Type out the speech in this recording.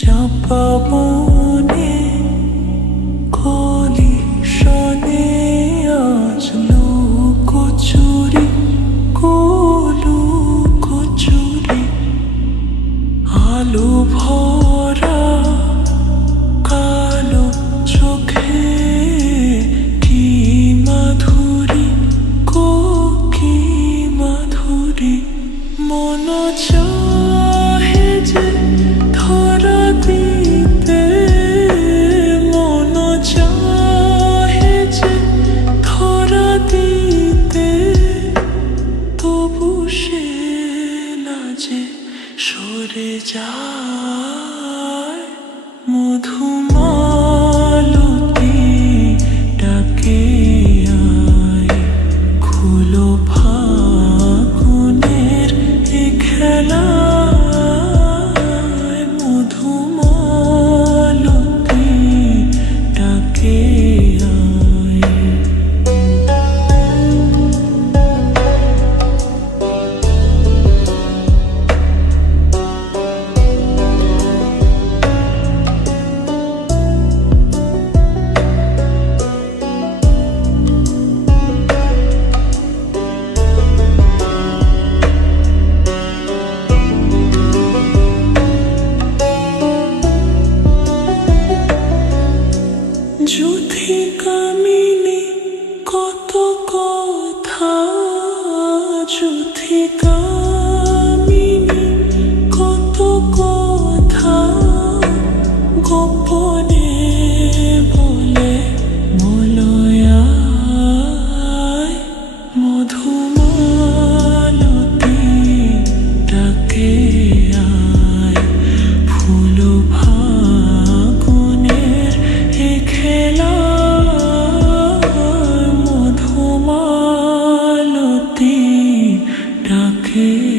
চাপা মনে কলি শনে আজ লোক চুরি কলু কচুরি আলু ভর কাছে সরে যা। যুথি কামিনী কত কথা যুথি okay